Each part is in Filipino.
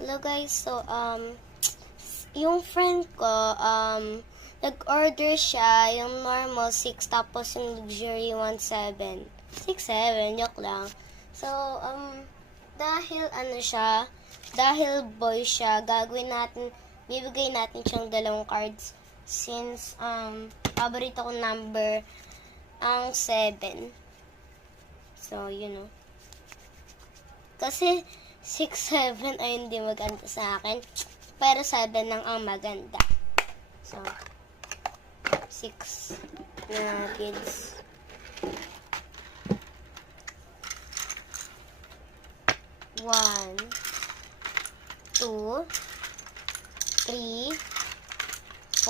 Hello guys, so yung friend ko, nag-order siya, yung normal 6, tapos yung luxury 1.7. 6.7, joke lang. So, dahil dahil boy siya, bibigay natin siyang 2 cards since, paborito ko number ang 7. So, Kasi, 6, 7 ay hindi maganda sa akin. Pero 7 lang ang maganda. So, 6 na kids. One, 2, 3,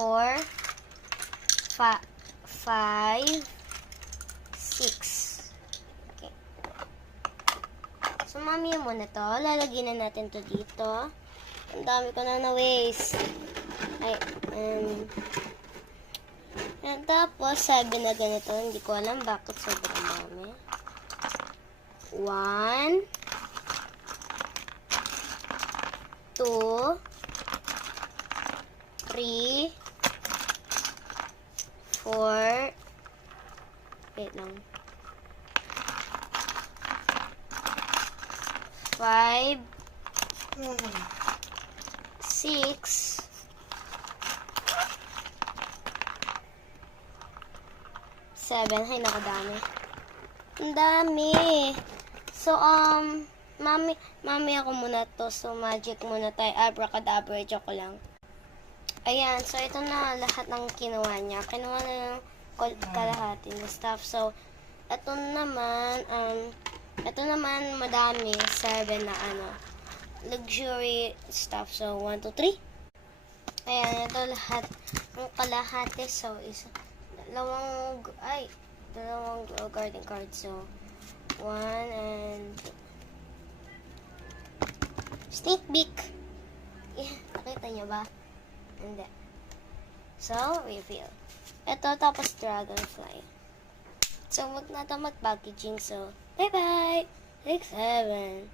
4, 5, 6. So, mami muna to. Lalagyan na natin to dito. Ang dami ko na na-waste. Ay, and tapos, 7 na ganito. Hindi ko alam bakit sobrang dami. 1, 2, 3, 4, wait lang. 5, 6, 7. Ay, nakadami. Ang dami. So, mami ako muna to. So, magic muna tayo. Abracadabra, joke lang. Ayan, so ito na lahat ng kinuha niya. Kinuha na ng kalahati ng stuff. So, ito naman madami. 7 na luxury stuff. So, 1, 2, 3. Ayan, ito lahat ng kalahati. So, dalawang garden cards. So, 1 and 2. Sneak peek. Nakita niyo ba? Hindi. So, reveal. Ito, tapos dragonfly. So, wag na ito mag-packaging. So, bye-bye! 6, 7.